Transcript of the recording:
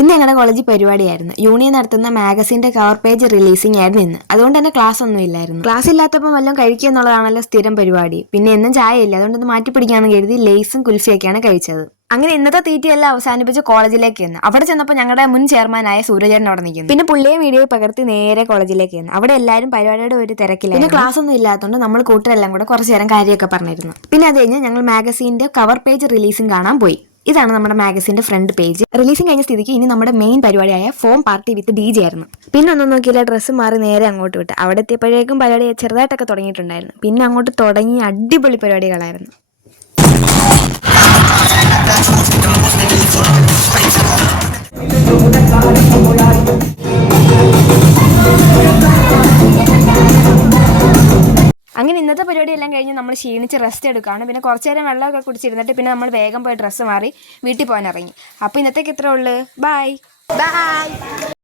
ഇന്ന് ഞങ്ങളുടെ കോളേജിൽ പരിപാടിയായിരുന്നു. യൂണിയൻ നടത്തുന്ന മാഗസിന്റെ കവർ പേജ് റിലീസിംഗ് ആയിരുന്നു ഇന്ന്. അതുകൊണ്ട് തന്നെ ക്ലാസ് ഒന്നും ഇല്ലായിരുന്നു. ക്ലാസ് ഇല്ലാത്തപ്പോൾ വല്ലതും കഴിക്കുക എന്നുള്ളതാണല്ലോ സ്ഥിരം പരിപാടി. പിന്നെ എന്നും ചായ ഇല്ല, അതുകൊണ്ട് മാറ്റി പിടിക്കാന്ന് കരുതി ലേസും കുൽഫിയൊക്കെയാണ് കഴിച്ചത്. അങ്ങനെ ഇന്നത്തെ തീറ്റയെല്ലാം അവസാനിപ്പിച്ച് കോളേജിലേക്ക് ചെന്ന് അവിടെ ചെന്നപ്പോൾ ഞങ്ങളുടെ മുൻ ചെയർമാനായ സൂര്യചേട്ടൻ അവിടെ നിൽക്കുന്നു. പിന്നെ പുള്ളിയെ വീഡിയോ പകർത്തി നേരെ കോളേജിലേക്ക് ചെന്ന് അവിടെ എല്ലാവരും പരിപാടിയുടെ ഒരു തിരക്കിലായിരുന്നു. പിന്നെ ക്ലാസ് ഒന്നും ഇല്ലാത്തതുകൊണ്ട് നമ്മൾ കൂട്ടരെല്ലാം കൂടെ കുറച്ചു നേരം കാര്യമൊക്കെ പറഞ്ഞിരുന്നു. പിന്നെ അത് കഴിഞ്ഞ് ഞങ്ങൾ മാഗസീന്റെ കവർ പേജ് റിലീസിംഗ് കാണാൻ പോയി. ഇതാണ് നമ്മുടെ മാഗസിന്റെ ഫ്രണ്ട് പേജ്. റിലീസിംഗ് കഴിഞ്ഞ സ്ഥിതിക്ക് ഇനി നമ്മുടെ മെയിൻ പരിപാടിയായ ഫോം പാർട്ടി വിത്ത് DJ ആയിരുന്നു. പിന്നെ ഒന്നും നോക്കിയില്ല, ഡ്രസ്സ് മാറി നേരെ അങ്ങോട്ട് വിട്ട്. അവിടെ എത്തിയപ്പോഴേക്കും പരിപാടി ചെറുതായിട്ടൊക്കെ തുടങ്ങിയിട്ടുണ്ടായിരുന്നു. പിന്നെ അങ്ങോട്ട് തുടങ്ങി അടിപൊളി പരിപാടികളായിരുന്നു. അങ്ങനെ ഇന്നത്തെ പരിപാടിയെല്ലാം കഴിഞ്ഞ് നമ്മൾ ക്ഷീണിച്ച് റെസ്റ്റ് എടുക്കുകയാണ്. പിന്നെ കുറച്ച് നേരം വെള്ളമൊക്കെ കുടിച്ചിരുന്നിട്ട് പിന്നെ നമ്മൾ വേഗം പോയി ഡ്രസ്സ് മാറി വീട്ടിൽ പോകാൻ ഇറങ്ങി. അപ്പോൾ ഇന്നത്തേക്ക് ഇത്രേ ഉള്ളൂ. ബൈ.